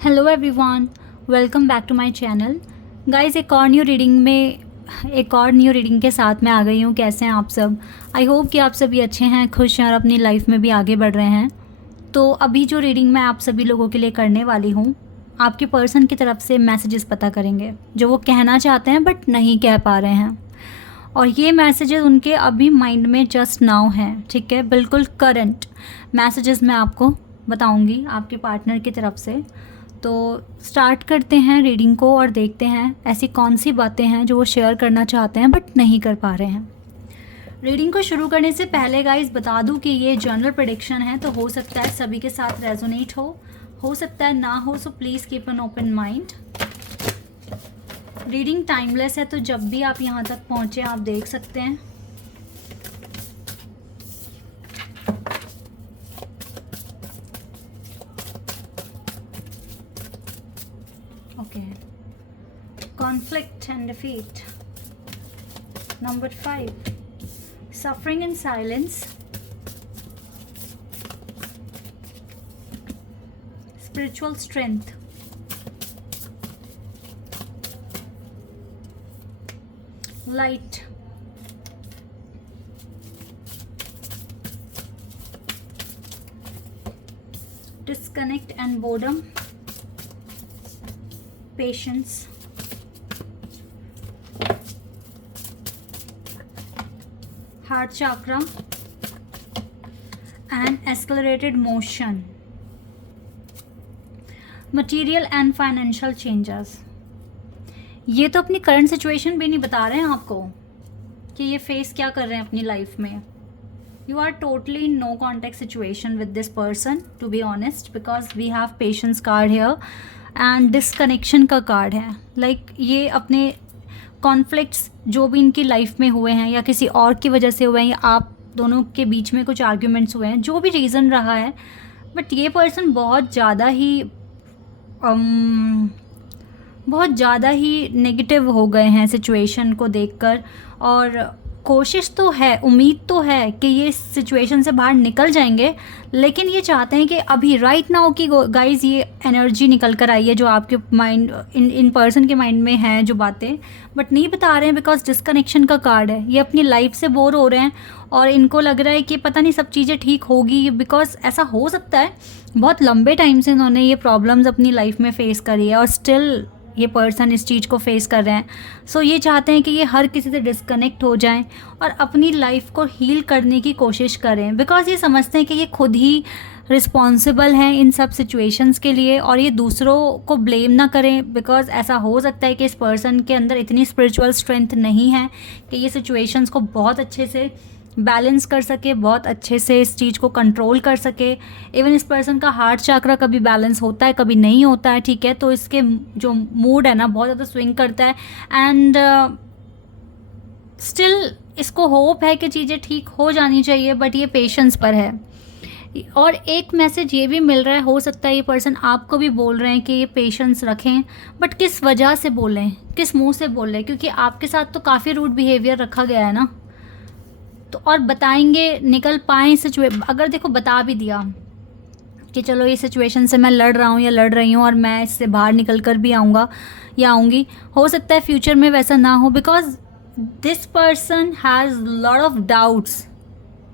Hello everyone, welcome back to my channel. Guys, एक और new reading के साथ मैं आ गई हूँ। कैसे हैं आप सब? आई होप कि आप सभी अच्छे हैं, खुश हैं और अपनी लाइफ में भी आगे बढ़ रहे हैं। तो अभी जो रीडिंग मैं आप सभी लोगों के लिए करने वाली हूँ, आपके पर्सन की तरफ से मैसेजेस पता करेंगे जो वो कहना चाहते हैं बट नहीं कह पा रहे हैं। और ये मैसेजेस उनके अभी माइंड में जस्ट नाउ हैं, ठीक है, बिल्कुल करंट मैसेजेस मैं आपको बताऊंगी आपके पार्टनर की तरफ से। तो स्टार्ट करते हैं रीडिंग को और देखते हैं ऐसी कौन सी बातें हैं जो वो शेयर करना चाहते हैं बट नहीं कर पा रहे हैं। रीडिंग को शुरू करने से पहले गाइस बता दूं कि ये जनरल प्रेडिक्शन है, तो हो सकता है सभी के साथ रेजोनेट हो सकता है ना हो, so please keep an open mind. Reading timeless है, तो जब भी आप यहाँ तक पहुँचे आप देख सकते हैं। Okay, conflict and defeat. Number 5, suffering in silence, spiritual strength, light, disconnect and boredom, patience, heart chakra and accelerated motion, material and financial changes। ये तो अपनी करंट सिचुएशन भी नहीं बता रहे हैं आपको कि ये फेस क्या कर रहे हैं अपनी लाइफ में। You are totally in no contact situation with this person, to be honest, because we have patience card here and disconnection का कार्ड है। लाइक ये अपने कॉन्फ्लिक्ट्स जो भी इनकी लाइफ में हुए हैं या किसी और की वजह से हुए हैं या आप दोनों के बीच में कुछ आर्ग्यूमेंट्स हुए हैं, जो भी रीज़न रहा है, बट ये पर्सन बहुत ज़्यादा ही नेगेटिव हो गए हैं सिचुएशन को देखकर। और कोशिश तो है, उम्मीद तो है कि ये सिचुएशन से बाहर निकल जाएंगे, लेकिन ये चाहते हैं कि अभी राइट नाउ की गाइस ये एनर्जी निकल कर आई है जो आपके माइंड इन पर्सन के माइंड में है, जो बातें बट नहीं बता रहे हैं बिकॉज डिस्कनेक्शन का कार्ड है। ये अपनी लाइफ से बोर हो रहे हैं और इनको लग रहा है कि पता नहीं सब चीज़ें ठीक होगी, बिकॉज ऐसा हो सकता है बहुत लंबे टाइम से इन्होंने ये प्रॉब्लम्स अपनी लाइफ में फेस करी है और स्टिल ये पर्सन इस चीज़ को फेस कर रहे हैं। सो ये चाहते हैं कि ये हर किसी से डिस्कनेक्ट हो जाएं और अपनी लाइफ को हील करने की कोशिश करें, बिकॉज ये समझते हैं कि ये खुद ही रिस्पॉन्सिबल हैं इन सब सिचुएशंस के लिए और ये दूसरों को ब्लेम ना करें, बिकॉज ऐसा हो सकता है कि इस पर्सन के अंदर इतनी स्पिरिचुअल स्ट्रेंथ नहीं है कि ये सिचुएशंस को बहुत अच्छे से बैलेंस कर सके, बहुत अच्छे से इस चीज़ को कंट्रोल कर सके। इवन इस पर्सन का हार्ट चक्र कभी बैलेंस होता है, कभी नहीं होता है, ठीक है। तो इसके जो मूड है ना बहुत ज़्यादा स्विंग करता है एंड स्टिल इसको होप है कि चीज़ें ठीक हो जानी चाहिए, बट ये पेशेंस पर है। और एक मैसेज ये भी मिल रहा है, हो सकता है ये पर्सन आपको भी बोल रहे हैं कि ये पेशेंस रखें, बट किस वजह से बोलें, किस मुंह से बोल रहे हैं, क्योंकि आपके साथ तो काफ़ी रूड बिहेवियर रखा गया है ना। तो और बताएंगे निकल पाएँ अगर देखो बता भी दिया कि चलो ये सिचुएशन से मैं लड़ रहा हूँ या लड़ रही हूँ और मैं इससे बाहर निकल कर भी आऊँगा या आऊँगी, हो सकता है फ्यूचर में वैसा ना हो, because this person has lot of doubts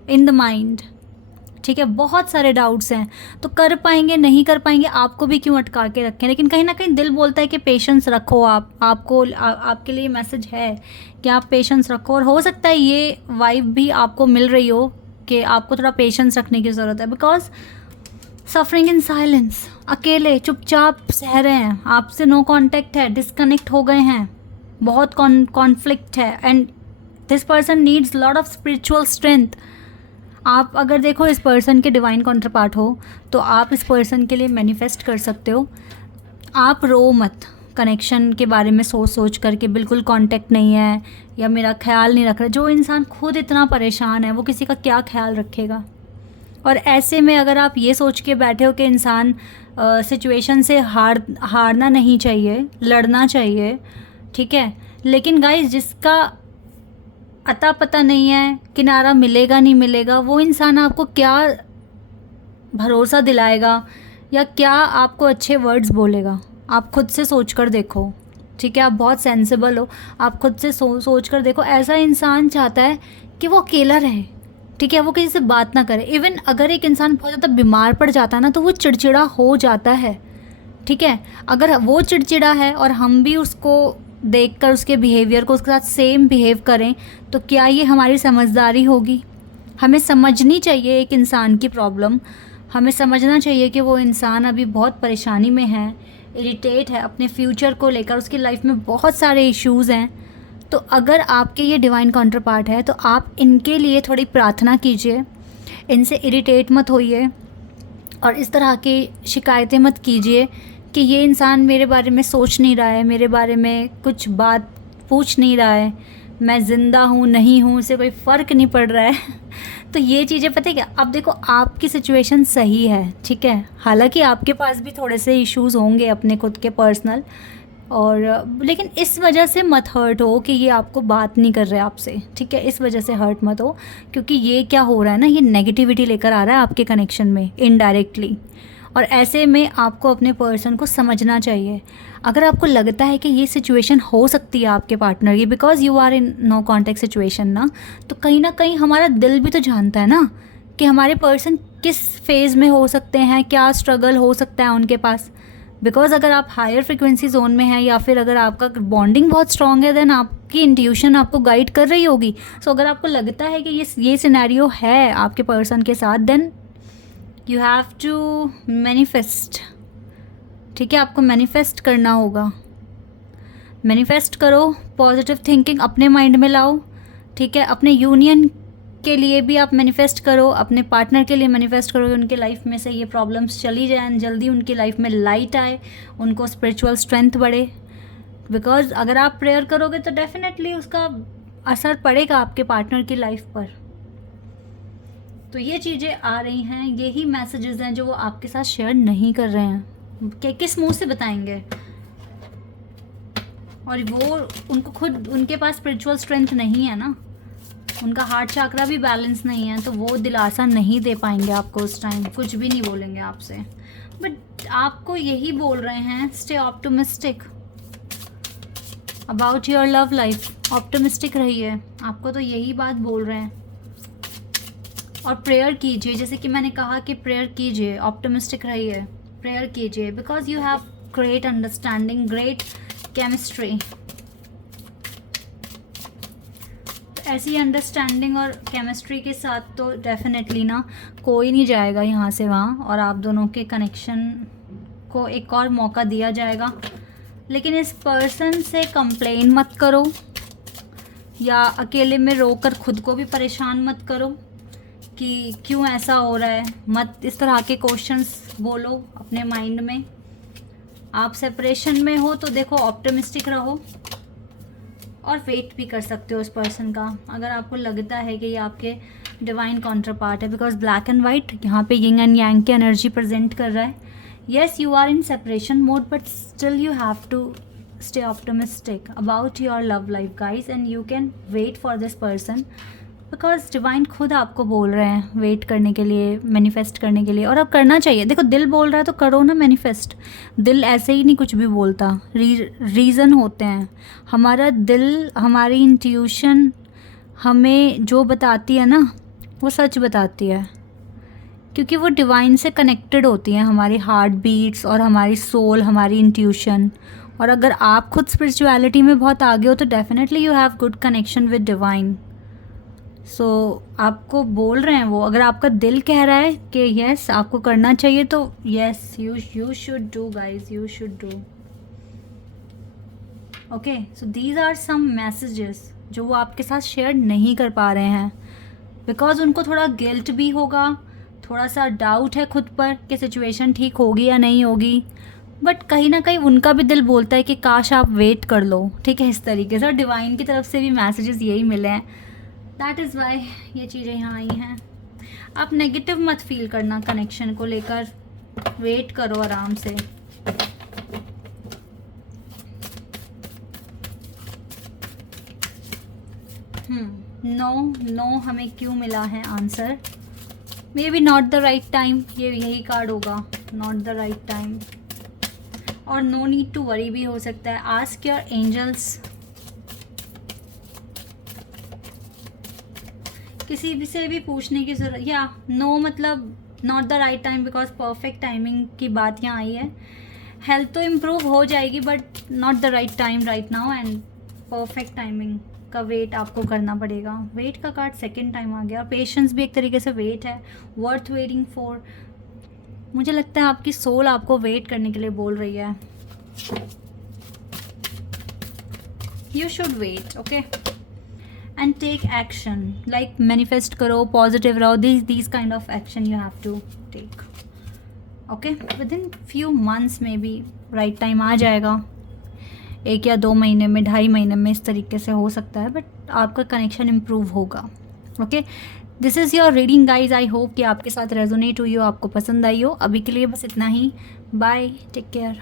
in the mind, ठीक है। बहुत सारे डाउट्स हैं, तो कर पाएंगे नहीं कर पाएंगे आपको भी क्यों अटका के रखें, लेकिन कहीं ना कहीं दिल बोलता है कि पेशेंस रखो। आपके लिए मैसेज है कि आप पेशेंस रखो। और हो सकता है ये वाइब भी आपको मिल रही हो कि आपको थोड़ा पेशेंस रखने की ज़रूरत है, बिकॉज सफरिंग इन साइलेंस, अकेले चुपचाप सह रहे हैं, आपसे नो कॉन्टेक्ट है, डिस्कनेक्ट हो गए हैं, बहुत कॉन्फ्लिक्ट है and this person needs lot of spiritual strength. आप अगर देखो इस पर्सन के डिवाइन काउंटर पार्ट हो तो आप इस पर्सन के लिए मैनिफेस्ट कर सकते हो। आप रो मत कनेक्शन के बारे में सोच करके, बिल्कुल कांटेक्ट नहीं है या मेरा ख्याल नहीं रख रहा। जो इंसान खुद इतना परेशान है वो किसी का क्या ख्याल रखेगा। और ऐसे में अगर आप ये सोच के बैठे हो कि इंसान सिचुएशन से हारना नहीं चाहिए, लड़ना चाहिए, ठीक है, लेकिन गाइस जिसका अता पता नहीं है, किनारा मिलेगा नहीं मिलेगा, वो इंसान आपको क्या भरोसा दिलाएगा या क्या आपको अच्छे वर्ड्स बोलेगा? आप खुद से सोच कर देखो, ठीक है? आप बहुत सेंसिबल हो, आप खुद से सोच कर देखो। ऐसा इंसान चाहता है कि वो अकेला रहे, ठीक है? वो किसी से बात ना करे। इवन अगर एक इंसान बहुत ज़्यादा बीमार पड़ जाता है ना, तो वो चिड़चिड़ा हो जाता है, ठीक है? अगर वो चिड़चिड़ा है और हम भी उसको देखकर उसके बिहेवियर को उसके साथ सेम बिहेव करें, तो क्या ये हमारी समझदारी होगी? हमें समझनी चाहिए एक इंसान की प्रॉब्लम। हमें समझना चाहिए कि वो इंसान अभी बहुत परेशानी में है, इरिटेट है अपने फ्यूचर को लेकर, उसकी लाइफ में बहुत सारे इश्यूज़ हैं। तो अगर आपके ये डिवाइन काउंटर पार्ट है, तो आप इनके लिए थोड़ी प्रार्थना कीजिए, इनसे इरिटेट मत होइए और इस तरह की शिकायतें मत कीजिए कि ये इंसान मेरे बारे में सोच नहीं रहा है, मेरे बारे में कुछ बात पूछ नहीं रहा है, मैं ज़िंदा हूँ नहीं हूँ उससे कोई फ़र्क नहीं पड़ रहा है। तो ये चीज़ें पता है क्या, अब देखो आपकी सिचुएशन सही है, ठीक है? हालांकि आपके पास भी थोड़े से इश्यूज़ होंगे अपने खुद के पर्सनल, और लेकिन इस वजह से मत हर्ट हो कि ये आपको बात नहीं कर रहे आपसे, ठीक है? इस वजह से हर्ट मत हो, क्योंकि ये क्या हो रहा है ना, ये नेगेटिविटी लेकर आ रहा है आपके कनेक्शन में इनडायरेक्टली। और ऐसे में आपको अपने पर्सन को समझना चाहिए। अगर आपको लगता है कि ये सिचुएशन हो सकती है आपके पार्टनर की, because you are in no contact situation ना, तो कहीं ना कहीं हमारा दिल भी तो जानता है ना कि हमारे पर्सन किस फेज़ में हो सकते हैं, क्या स्ट्रगल हो सकता है उनके पास। बिकॉज अगर आप हायर फ्रिक्वेंसी जोन में हैं या फिर अगर आपका बॉन्डिंग बहुत स्ट्रॉन्ग है, देन आपकी इंट्यूशन आपको गाइड कर रही होगी। सो अगर आपको लगता है कि ये सिनेरियो है आपके पर्सन के साथ, then you have to manifest, ठीक है? आपको मैनिफेस्ट करना होगा। मैनिफेस्ट करो, पॉजिटिव थिंकिंग अपने माइंड में लाओ, ठीक है? अपने यूनियन के लिए भी आप मैनिफेस्ट करो, अपने पार्टनर के लिए मैनिफेस्ट करो कि उनके लाइफ में से ये प्रॉब्लम्स चली जाएं, जल्दी उनकी लाइफ में लाइट आए, उनको स्पिरिचुअल स्ट्रेंथ बढ़े। बिकॉज अगर आप प्रेयर करोगे तो डेफिनेटली उसका असर पड़ेगा आपके पार्टनर की लाइफ पर। तो ये चीज़ें आ रही हैं, यही मैसेजेस हैं जो वो आपके साथ शेयर नहीं कर रहे हैं। किस मुंह से बताएंगे? और वो उनको खुद, उनके पास स्पिरिचुअल स्ट्रेंथ नहीं है ना, उनका हार्ट चक्रा भी बैलेंस नहीं है, तो वो दिलासा नहीं दे पाएंगे आपको उस टाइम, कुछ भी नहीं बोलेंगे आपसे। बट आपको यही बोल रहे हैं, stay optimistic about your love life, optimistic रहिए, आपको तो यही बात बोल रहे हैं। और प्रेयर कीजिए, जैसे कि मैंने कहा कि प्रेयर कीजिए, ऑप्टिमिस्टिक रहिए, प्रेयर कीजिए, because you have great understanding, great chemistry. ऐसी अंडरस्टैंडिंग और केमिस्ट्री के साथ तो डेफिनेटली ना कोई नहीं जाएगा यहाँ से वहाँ, और आप दोनों के कनेक्शन को एक और मौका दिया जाएगा। लेकिन इस पर्सन से कंप्लेन मत करो या अकेले में रोकर खुद को भी परेशान मत करो कि क्यों ऐसा हो रहा है। मत इस तरह के क्वेश्चंस बोलो अपने माइंड में। आप सेपरेशन में हो तो देखो ऑप्टिमिस्टिक रहो और वेट भी कर सकते हो उस पर्सन का, अगर आपको लगता है कि ये आपके डिवाइन काउंटर पार्ट है। बिकॉज ब्लैक एंड वाइट यहाँ पे यिंग एंड यांग की एनर्जी प्रेजेंट कर रहा है। Yes, you are in separation mode, but still you have to stay optimistic about your love life guys, and you can wait for this person, because divine खुद आपको बोल रहे हैं wait करने के लिए, मैनिफेस्ट करने के लिए। और अब करना चाहिए, देखो दिल बोल रहा है तो करो ना मैनिफेस्ट। दिल ऐसे ही नहीं कुछ भी बोलता, रीज़न होते हैं। हमारा दिल, हमारी इंट्यूशन हमें जो बताती है ना वो सच बताती है, क्योंकि वो डिवाइन से कनेक्टेड होती हैं, हमारी हार्ट बीट्स और हमारी सोल, हमारी इंट्यूशन। और अगर आप खुद स्पिरिचुअलिटी में बहुत आगे हो तो definitely you have good connection with divine. So आपको बोल रहे हैं वो, अगर आपका दिल कह रहा है कि यस आपको करना चाहिए तो yes, you should do guys, you should do. Okay, so these are some messages जो वो आपके साथ शेयर नहीं कर पा रहे हैं, बिकॉज उनको थोड़ा गिल्ट भी होगा, थोड़ा सा डाउट है खुद पर कि सिचुएशन ठीक होगी या नहीं होगी। बट कहीं ना कहीं उनका भी दिल बोलता है कि काश आप वेट कर लो, ठीक है, इस तरीके से। और डिवाइन की तरफ से भी मैसेजेस यही मिले हैं, दैट इज़ वाई ये चीज़ें यहाँ आई हैं। आप नेगेटिव मत फील करना कनेक्शन को लेकर, वेट करो आराम से। नो हमें क्यों मिला है answer, may be not the right time, ये यही कार्ड होगा। नॉट द राइट टाइम, और नो नीड टू वरी भी हो सकता है। आस्क योर एंजल्स, किसी भी से भी पूछने की ज़रूरत, या नो मतलब not the right time because perfect timing की बात यहाँ आई है। हेल्थ तो इम्प्रूव हो जाएगी but not the right time right now, and perfect timing का वेट आपको करना पड़ेगा। वेट का कार्ड सेकंड टाइम आ गया। पेशेंस भी एक तरीके से वेट है, वर्थ वेटिंग फॉर। मुझे लगता है आपकी सोल आपको वेट करने के लिए बोल रही है। You should wait, okay, and take action, like manifest करो, पॉजिटिव रहो, this kind of action you have to take, okay. Within few months में भी राइट टाइम आ जाएगा, 1 या 2 महीने में, 2.5 महीने में, इस तरीके से हो सकता है, बट आपका कनेक्शन इम्प्रूव होगा, okay. This is your reading guys. I hope कि आपके साथ रेजोनेट हुई हो, आपको पसंद आई हो। अभी के लिए बस इतना ही। Bye, take care.